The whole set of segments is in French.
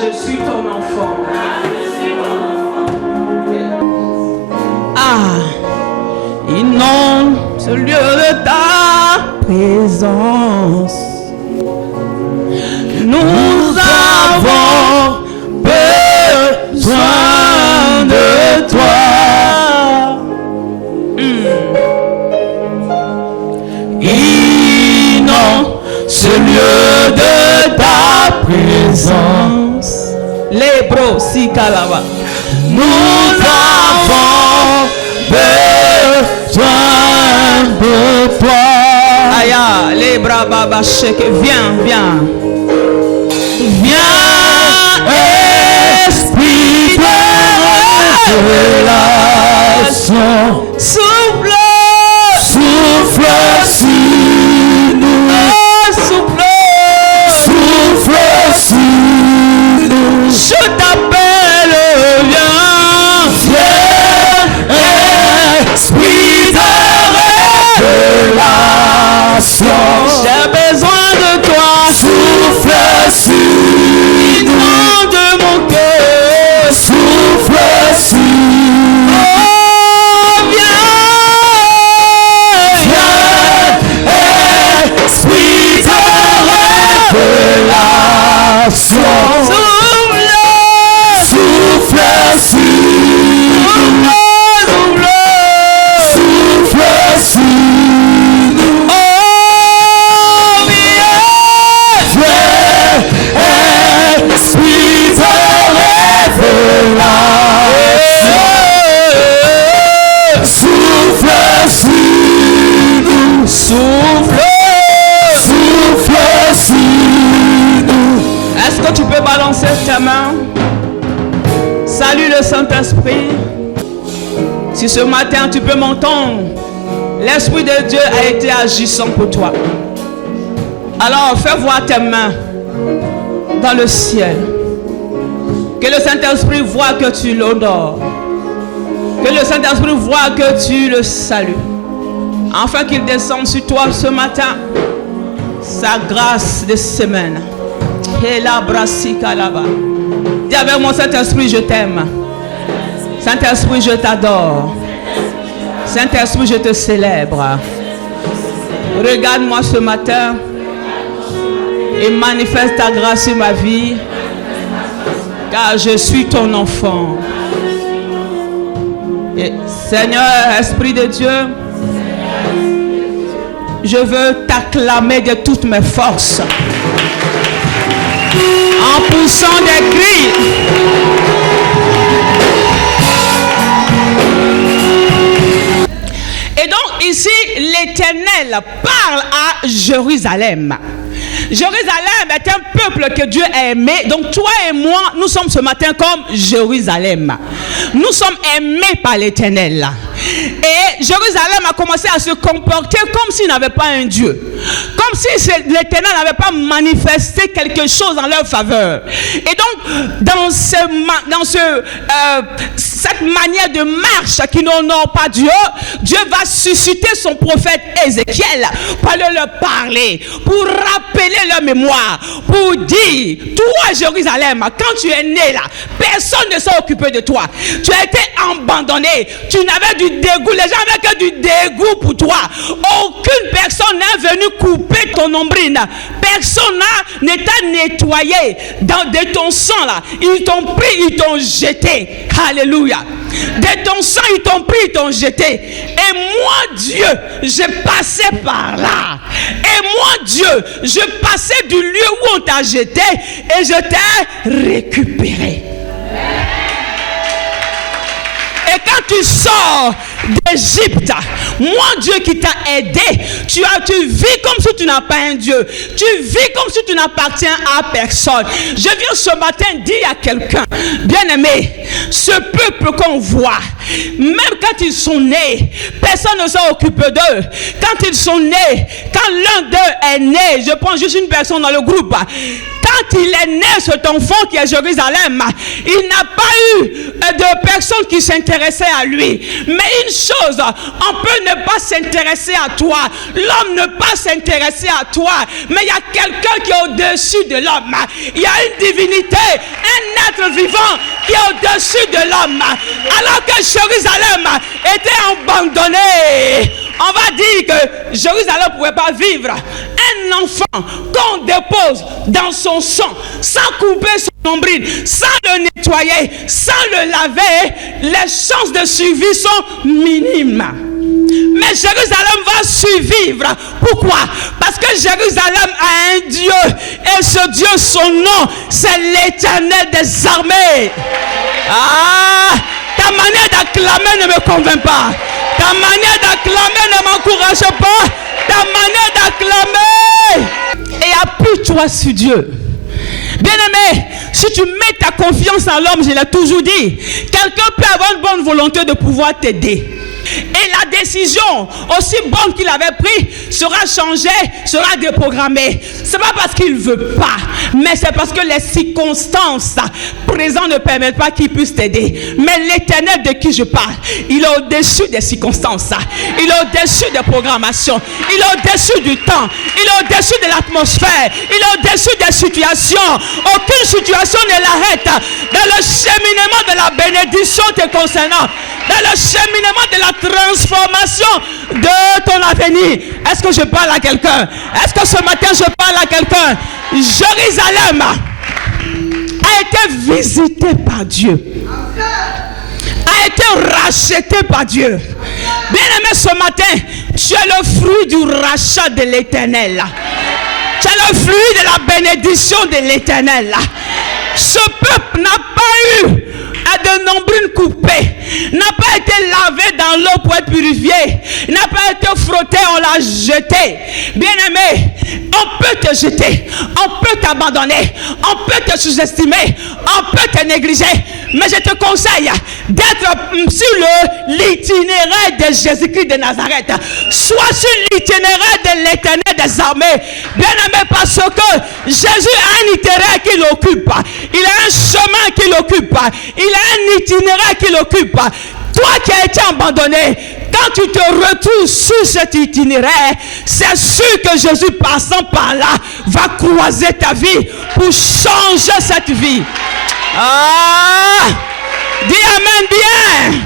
je suis ton enfant. Inonde ce lieu de ta présence. Nous avons besoin de toi. Inonde ce lieu de ta présence. Les bros si calava. Nous avons besoin de toi. Aya, les bras baba shake. Viens, viens. Viens, esprit de révélation. Souffle, souffle sur nous. Souffle, souffle sur nous. Je t'appelle, viens, viens, esprit de révélation. J'ai besoin de toi. Souffle sur nous. Inonde mon cœur. Souffle sur nous. Oh, viens, viens, esprit de révélation. Souffle, souffle sur nous. Souffle sur nous. Oh, viens, esprit de révélation. Souffle sur nous. Souffle, souffle sur nous. Est-ce que tu peux balancer ta main? Salue le Saint-Esprit. Si ce matin tu peux m'entendre, l'Esprit de Dieu a été agissant pour toi. Alors fais voir tes mains dans le ciel. Que le Saint-Esprit voit que tu l'honores. Que le Saint-Esprit voit que tu le salues. Afin qu'il descende sur toi ce matin sa grâce de semaine. Et la brassica là-bas. Dis avec moi, Saint-Esprit, je t'aime. Saint-Esprit, je t'adore. Saint-Esprit, je te célèbre. Regarde-moi ce matin et manifeste ta grâce sur ma vie, car je suis ton enfant. Et Seigneur, Esprit de Dieu, je veux t'acclamer de toutes mes forces, en poussant des cris. Et donc ici, l'Éternel parle à Jérusalem. Jérusalem est un peuple que Dieu a aimé. Donc toi et moi, nous sommes ce matin comme Jérusalem. Nous sommes aimés par l'Éternel. Et Jérusalem a commencé à se comporter comme s'il n'avait pas un Dieu. Comme si l'Éternel n'avait pas manifesté quelque chose en leur faveur. Et donc, dans cette manière de marche qui n'honore pas Dieu, Dieu va susciter son prophète Ézéchiel pour leur parler, pour rappeler leur mémoire, pour dire, toi Jérusalem, quand tu es né là, personne ne s'est occupé de toi. Tu as été abandonné. Tu n'avais du dégoût. Les gens n'avaient que du dégoût pour toi. Aucune personne n'est venue couper ton nombril. Personne ne t'a nettoyé de ton sang là. Ils t'ont pris, ils t'ont jeté. Alléluia. De ton sang, ils t'ont pris, ils t'ont jeté. Et moi, Dieu, je passais par là. Et moi, Dieu, je passais du lieu où on t'a jeté et je t'ai récupéré. Et quand tu sors d'Égypte, moi Dieu qui t'a aidé, tu vis comme si tu n'as pas un Dieu. Tu vis comme si tu n'appartiens à personne. Je viens ce matin dire à quelqu'un, bien-aimé, ce peuple qu'on voit, même quand ils sont nés, personne ne s'en occupe d'eux. Quand ils sont nés, quand l'un d'eux est né, je prends juste une personne dans le groupe, quand quand il est né, cet enfant qui est à Jérusalem, il n'a pas eu de personnes qui s'intéressaient à lui. Mais une chose, on peut ne pas s'intéresser à toi. L'homme ne pas s'intéresser à toi. Mais il y a quelqu'un qui est au-dessus de l'homme. Il y a une divinité, un être vivant qui est au-dessus de l'homme. Alors que Jérusalem était abandonné, on va dire que Jérusalem ne pouvait pas vivre. Un enfant qu'on dépose dans son sang, sans couper son nombril, sans le nettoyer, sans le laver, les chances de survie sont minimes. Mais Jérusalem va survivre. Pourquoi? Parce que Jérusalem a un Dieu. Et ce Dieu, son nom, c'est l'Éternel des armées. Ta manière d'acclamer ne me convainc pas. Ta manière d'acclamer ne m'encourage pas. Ta manière d'acclamer. Et appuie-toi sur Dieu. Bien-aimé, si tu mets ta confiance en l'homme, je l'ai toujours dit, quelqu'un peut avoir une bonne volonté de pouvoir t'aider. Et la décision, aussi bonne qu'il avait prise, sera changée, sera déprogrammée. Ce n'est pas parce qu'il ne veut pas, mais c'est parce que les circonstances présentes ne permettent pas qu'il puisse t'aider. Mais l'Éternel de qui je parle, il est au-dessus des circonstances. Il est au-dessus des programmations. Il est au-dessus du temps. Il est au-dessus de l'atmosphère. Il est au-dessus des situations. Aucune situation ne l'arrête. Dans le cheminement de la bénédiction te concernant, dans le cheminement de la transformation de ton avenir. Est-ce que je parle à quelqu'un? Est-ce que ce matin je parle à quelqu'un? Jérusalem a été visité par Dieu, a été racheté par Dieu. Bien-aimé, ce matin, tu es le fruit du rachat de l'Éternel. Tu es le fruit de la bénédiction de l'Éternel. Ce peuple n'a pas eu de nombril coupé, n'a pas été lavé dans l'eau pour être purifié, n'a pas été frotté, on l'a jeté. Bien-aimé, on peut te jeter, on peut t'abandonner, on peut te sous-estimer, on peut te négliger, mais je te conseille d'être sur l'itinéraire de Jésus-Christ de Nazareth. Sois sur l'itinéraire de l'Éternel des armées. Bien-aimé, parce que Jésus a un itinéraire qu'il occupe, il a un chemin qu'il occupe, il a un itinéraire qu'il occupe. Toi qui as été abandonné, quand tu te retrouves sur cet itinéraire, c'est sûr que Jésus passant par là va croiser ta vie pour changer cette vie. Dis amen bien.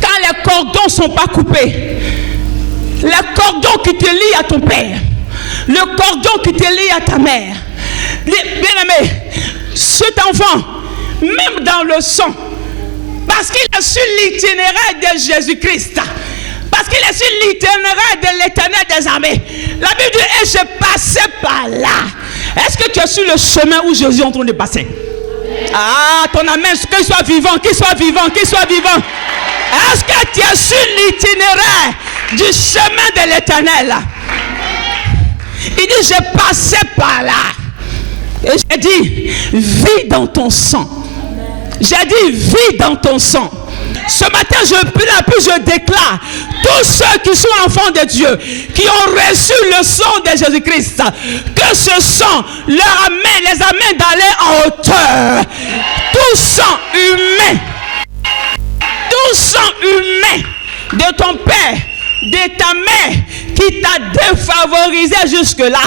Quand les cordons ne sont pas coupés, les cordons qui te lient à ton père, le cordon qui te lie à ta mère. Bien-aimé, cet enfant, même dans le sang, parce qu'il est sur l'itinéraire de Jésus-Christ, parce qu'il est sur l'itinéraire de l'Éternel des armées, la Bible dit, et je passais par là. Est-ce que tu es sur le chemin où Jésus est en train de passer? Ton amen, qu'il soit vivant, qu'il soit vivant, qu'il soit vivant. Est-ce que tu es sur l'itinéraire du chemin de l'Éternel? Il dit, j'ai passé par là. Et j'ai dit, vis dans ton sang. J'ai dit, vis dans ton sang. Ce matin, je déclare, tous ceux qui sont enfants de Dieu, qui ont reçu le sang de Jésus-Christ, que ce sang les amène d'aller en hauteur. Tout sang humain, de ton père, de ta mère, qui t'a défavorisé jusque-là,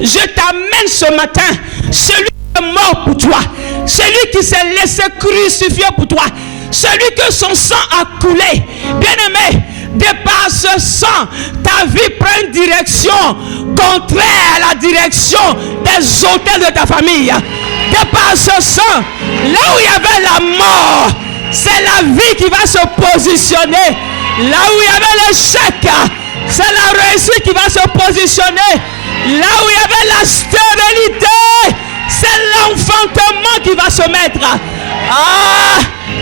je t'amène ce matin, celui qui est mort pour toi, celui qui s'est laissé crucifier pour toi, celui que son sang a coulé. Bien-aimé, de par ce sang, ta vie prend une direction contraire à la direction des autels de ta famille. De par ce sang, là où il y avait la mort, c'est la vie qui va se positionner. Là où il y avait l'échec, c'est la réussite qui va se positionner. Là où il y avait la stérilité, c'est l'enfantement qui va se mettre.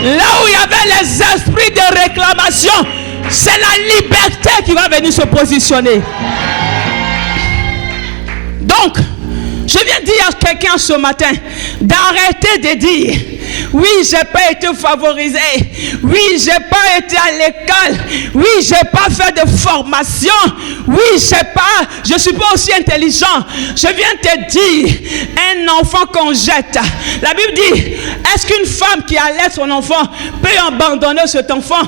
Là où il y avait les esprits de réclamation, c'est la liberté qui va venir se positionner. Donc, je viens dire à quelqu'un ce matin d'arrêter de dire Oui, j'ai pas été favorisé. Oui, j'ai pas été à l'école. Oui, j'ai pas fait de formation. Oui, je suis pas aussi intelligent. Je viens te dire, un enfant qu'on jette. La Bible dit, est-ce qu'une femme qui allait son enfant peut abandonner cet enfant?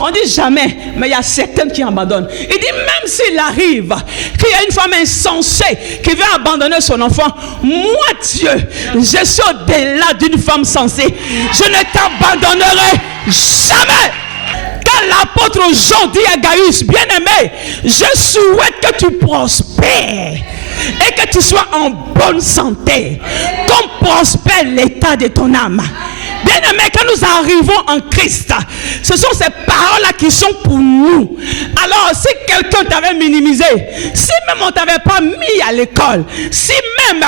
On dit jamais, mais il y a certaines qui abandonnent. Il dit même s'il arrive qu'il y a une femme insensée qui veut abandonner son enfant, moi Dieu, je suis au-delà d'une femme sensée. Je ne t'abandonnerai jamais. Quand l'apôtre Jean dit à Gaius, bien-aimé, je souhaite que tu prospères et que tu sois en bonne santé, comme prospère l'état de ton âme. Bien-aimé, quand nous arrivons en Christ, ce sont ces paroles-là qui sont pour nous. Alors, si quelqu'un t'avait minimisé, si même on ne t'avait pas mis à l'école, si même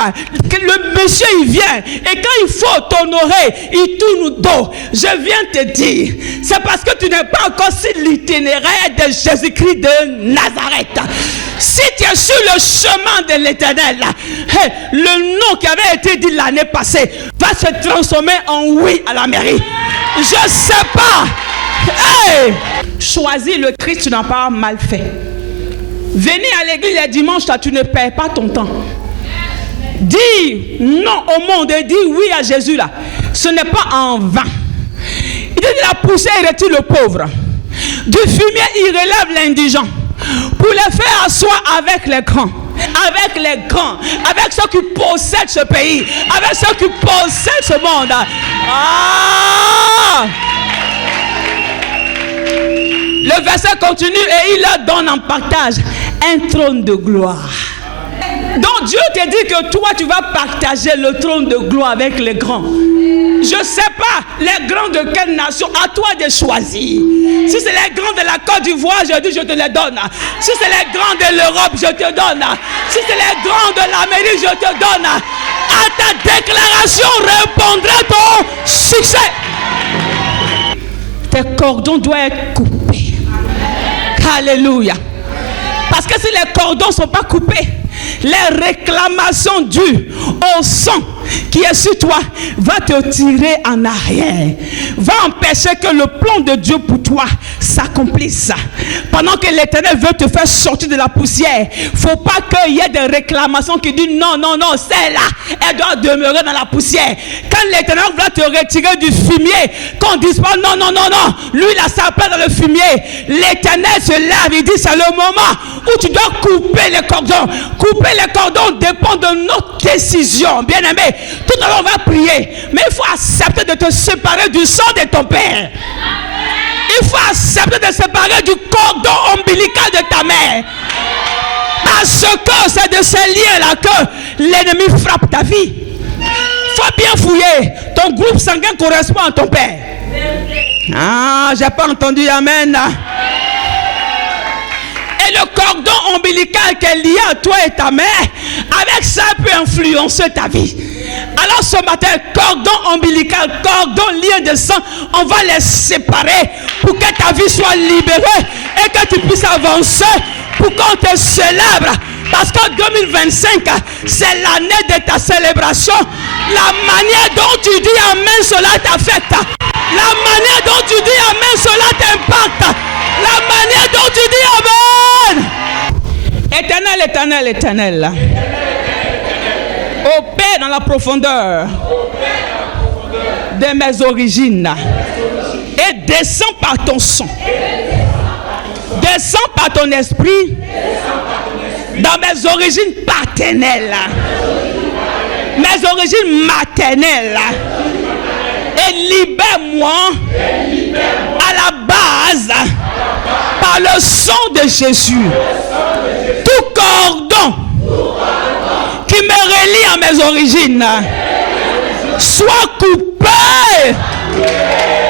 le monsieur il vient et quand il faut t'honorer, il tourne le dos, je viens te dire, c'est parce que tu n'es pas encore sur l'itinéraire de Jésus-Christ de Nazareth. Si tu es sur le chemin de l'Éternel, le nom qui avait été dit l'année passée va se transformer en oui à la mairie. Je ne sais pas. Hey! Choisis le Christ, tu n'as pas mal fait. Venir à l'église les dimanches, tu ne perds pas ton temps. Dis non au monde et dis oui à Jésus là. Ce n'est pas en vain. Il dit la poussière retire le pauvre. Du fumier il relève l'indigent. Pour les faire asseoir avec les grands. Avec les grands, avec ceux qui possèdent ce pays, avec ceux qui possèdent ce monde. Le verset continue et il leur donne en partage un trône de gloire. Donc Dieu te dit que toi tu vas partager le trône de gloire avec les grands. Je ne sais pas les grands de quelle nation, à toi de choisir. Si c'est les grands de la Côte d'Ivoire, je dis je te les donne. Si c'est les grands de l'Europe, je te donne. Si c'est les grands de l'Amérique, je te donne. À ta déclaration répondra ton succès. Tes cordons doivent être coupés. Alléluia. Parce que si les cordons ne sont pas coupés, les réclamations dues au sang qui est sur toi va te tirer en arrière, va empêcher que le plan de Dieu pour toi s'accomplisse. Pendant que l'Éternel veut te faire sortir de la poussière, il ne faut pas qu'il y ait des réclamations qui disent non, celle-là, elle doit demeurer dans la poussière. Quand l'Éternel va te retirer du fumier, qu'on ne dise pas non, lui il a sa place dans le fumier, l'Éternel se lève, il dit c'est le moment où tu dois couper les cordons. Couper les cordons dépend de notre décision, bien-aimé. Tout à l'heure on va prier, mais il faut accepter de te séparer du sang de ton père. Il faut accepter de séparer du cordon ombilical de ta mère. Parce que c'est de ces liens-là que l'ennemi frappe ta vie. Il faut bien fouiller. Ton groupe sanguin correspond à ton père. J'ai pas entendu amen. Et le cordon ombilical qui est lié à toi et ta mère, avec ça peut influencer ta vie. Alors ce matin, cordon ombilical, cordon lien de sang, on va les séparer pour que ta vie soit libérée et que tu puisses avancer pour qu'on te célèbre. Parce qu'en 2025, c'est l'année de ta célébration. La manière dont tu dis amen, cela t'affecte. La manière dont tu dis amen, cela t'impacte. La manière dont tu dis amen. Éternel, éternel. Opère dans la profondeur de mes origines et descends par ton sang. Descends par ton esprit dans mes origines paternelles, mes origines maternelles, et libère-moi à la base par le sang de Jésus. Tout cordon qui me relie à mes origines soit coupé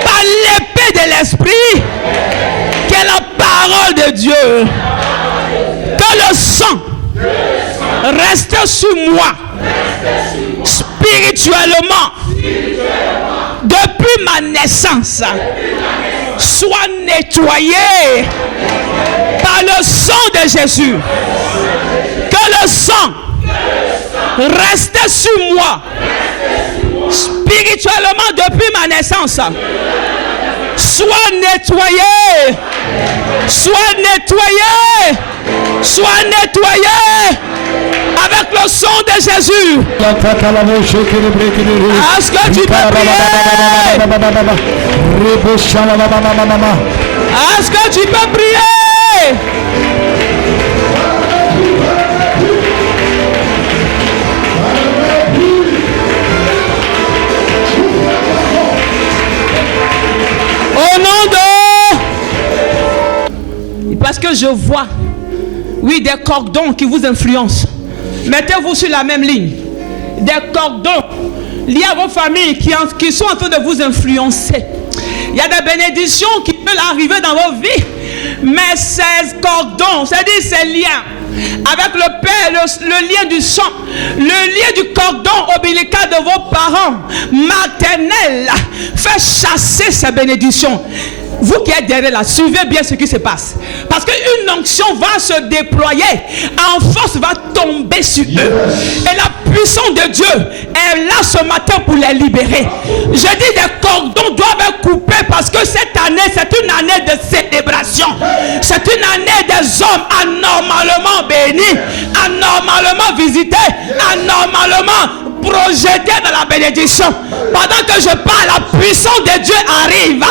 par l'épée de l'esprit qui est la parole de Dieu. Que le sang reste sur moi spirituellement depuis ma naissance, soit nettoyé par le sang de Jésus. Que le sang reste sur moi spirituellement depuis ma naissance. Sois nettoyé. Sois nettoyé. Sois nettoyé. Avec le sang de Jésus. Est-ce que tu peux prier? Est-ce que tu peux prier? Au nom de... Parce que je vois, oui, des cordons qui vous influencent. Mettez-vous sur la même ligne. Des cordons liés à vos familles qui sont en train de vous influencer. Il y a des bénédictions qui peuvent arriver dans vos vies. Mais ces cordons, c'est-à-dire ces liens avec le Père, le lien du sang, le lien du cordon ombilical de vos parents maternels, fait chasser ces bénédictions. Vous qui êtes derrière là, suivez bien ce qui se passe. Parce qu'une onction va se déployer, en force va tomber sur eux. Et la puissance de Dieu est là ce matin pour les libérer. Je dis des cordons doivent être coupés parce que cette année, c'est une année de célébration. C'est une année des hommes anormalement bénis, anormalement visités, anormalement projetés dans la bénédiction. Pendant que je parle, la puissance de Dieu arrive.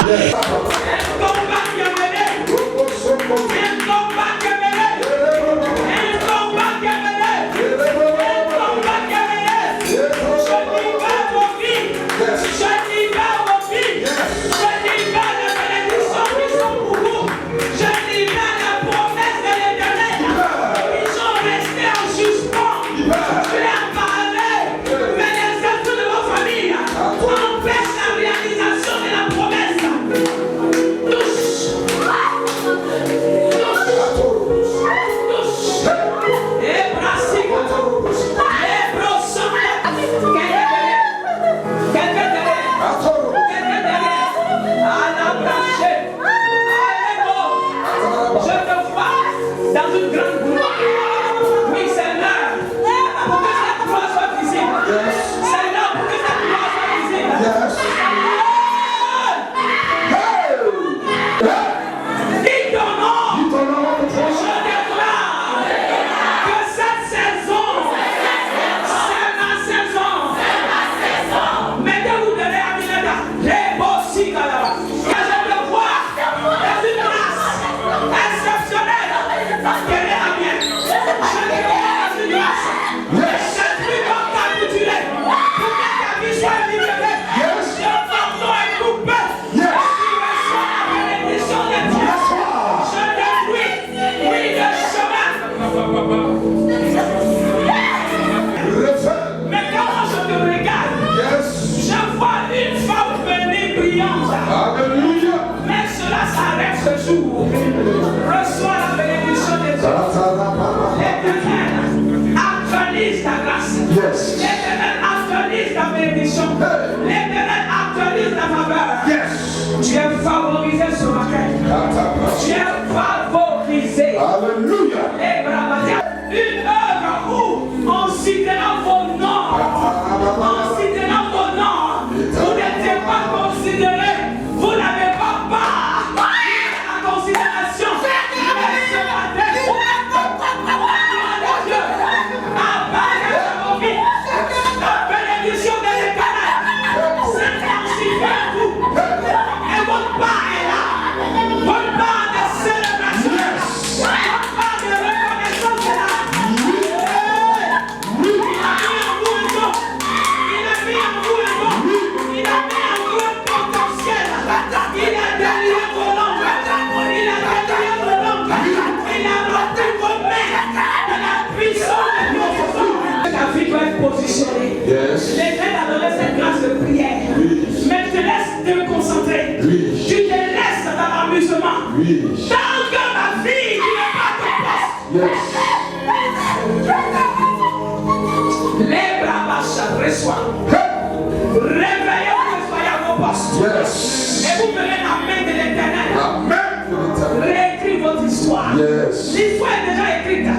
L'histoire est déjà écrite.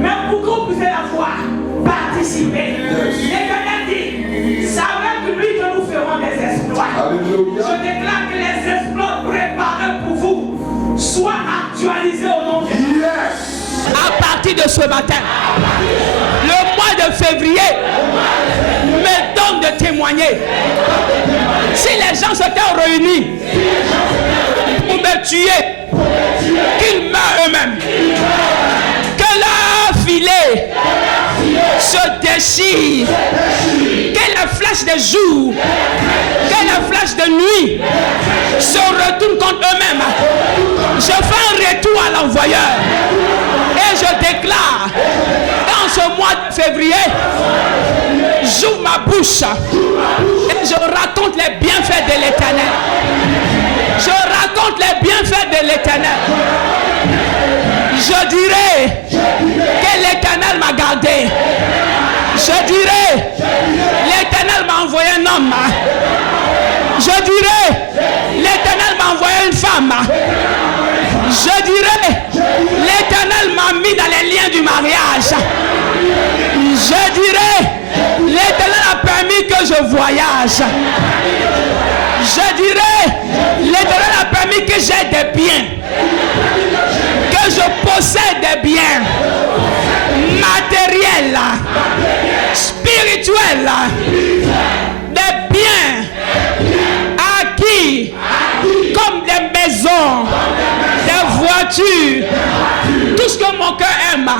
Mais pour que vous puissiez la voir, participez. L'Éternel dit, c'est avec lui que Je déclare que les exploits préparés pour vous soient actualisés au nom de Jésus. À partir de ce matin, le mois de février me donne de témoigner. Si les gens s'étaient réunis pour me tuer, qu'ils meurent eux-mêmes. Que leur filet se déchire. Que les flèches de jour, que les flèches de nuit se retournent contre eux-mêmes. Je fais un retour à l'envoyeur. Et je déclare, dans ce mois de février, j'ouvre ma bouche et je raconte les bienfaits de l'Éternel. Je raconte les bienfaits de l'Éternel. Je dirai que l'Éternel m'a gardé. Je dirai, l'Éternel m'a envoyé un homme. Je dirai, l'Éternel m'a envoyé une femme. Je dirai, l'Éternel m'a mis dans les liens du mariage. Je dirai, l'Éternel a permis que je voyage. Je dirai, l'Éternel a permis que j'ai des biens. Que je possède des biens matériels, spirituels, des biens acquis comme des maisons, des voitures, tout ce que mon cœur aime.